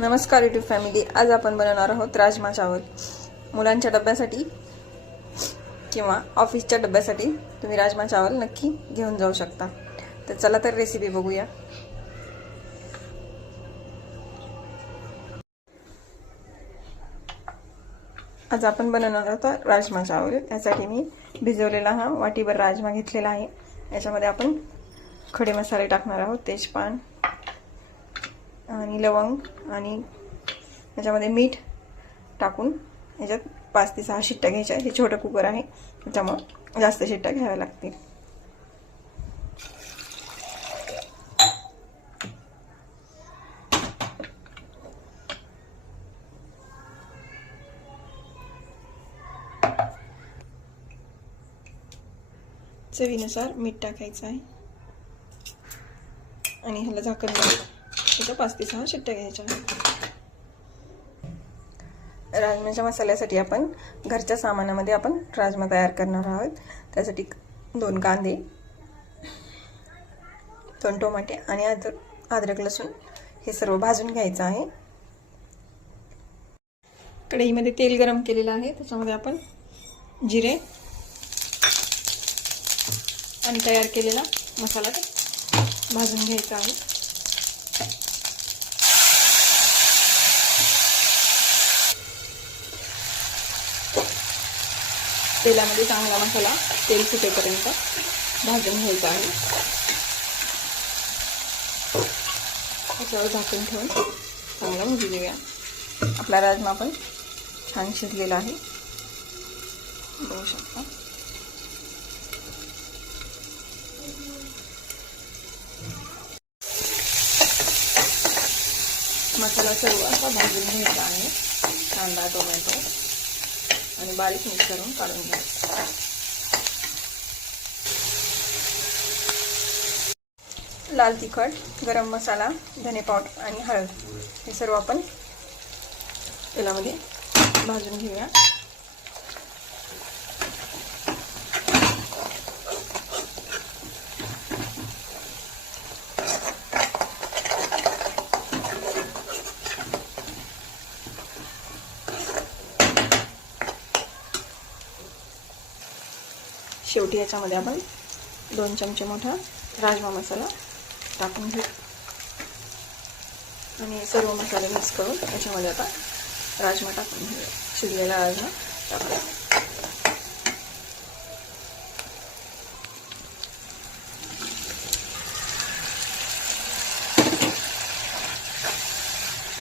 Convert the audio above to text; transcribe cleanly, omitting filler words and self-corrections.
नमस्कार YouTube family. आज आपण बनवणार आहोत राजमा चावल। मुलांच्या डब्यासाठी किंवा ऑफिसच्या डब्यासाठी तुम्ही राजमा चावल नक्की घेऊन जाऊ शकता। तर चला तर रेसिपी बघूया। आज आपण बनवणार आहोत राजमा चावल। यासाठी मी भिजवलेला हा वाटीभर राजमा घेतलेला आहे। याच्यामध्ये आपण खडे मसाले टाकणार आहोत, तेजपान आणि लवंग आणि याच्यामध्ये मीठ टाकून याच्यात 5 ते 6 शिट्ट्या घ्यायच्या। हे छोटं कुकर आहे त्यामुळे जास्त शिट्ट्या घ्याव्या लागतील। चवीनुसार मीठ टाकायचं आहे आणि ह्याला झाकण लावून इथं 5 ते 6 शिट्ट्या घ्यायच्या। राजमाच्या मसाल्यासाठी आपण घरच्या सामानामध्ये आपण राजमा तयार करणार आहोत। त्यासाठी 2 कांदे, 2 टोमॅटे आणि अद्रक लसूण हे सर्व भाजून घ्यायचं आहे। कढईमध्ये तेल गरम केलेलं आहे, त्याच्यामध्ये आपण जिरे आणि तयार केलेला मसाला भाजून घ्यायचा आहे। तेलामध्ये चांगला मसाला तेल सुटेपर्यंत भाजून घ्यायचा आहे। त्याच्यावर झाकून ठेवून चांगला भाजू देऊया। आपला राजमा पण छान शिजलेला आहे, बघू शकता। मसाला सर्व असा भाजून घ्यायचा आहे। कांदा, टोमॅटो आणि बारीक मिक्स करून काढून घ्यायचा। लाल तिखट, गरम मसाला, धने पावडर आणि हळद हे सर्व आपण तेलामध्ये भाजून घेऊया। शेवटी याच्यामध्ये आपण 2 चमचे मोठा राजमा मसाला टाकून घेऊ आणि सर्व मसाले मिक्स करून याच्यामध्ये आता राजमा टाकून घेऊया। शिजलेला राजमा टाकूया।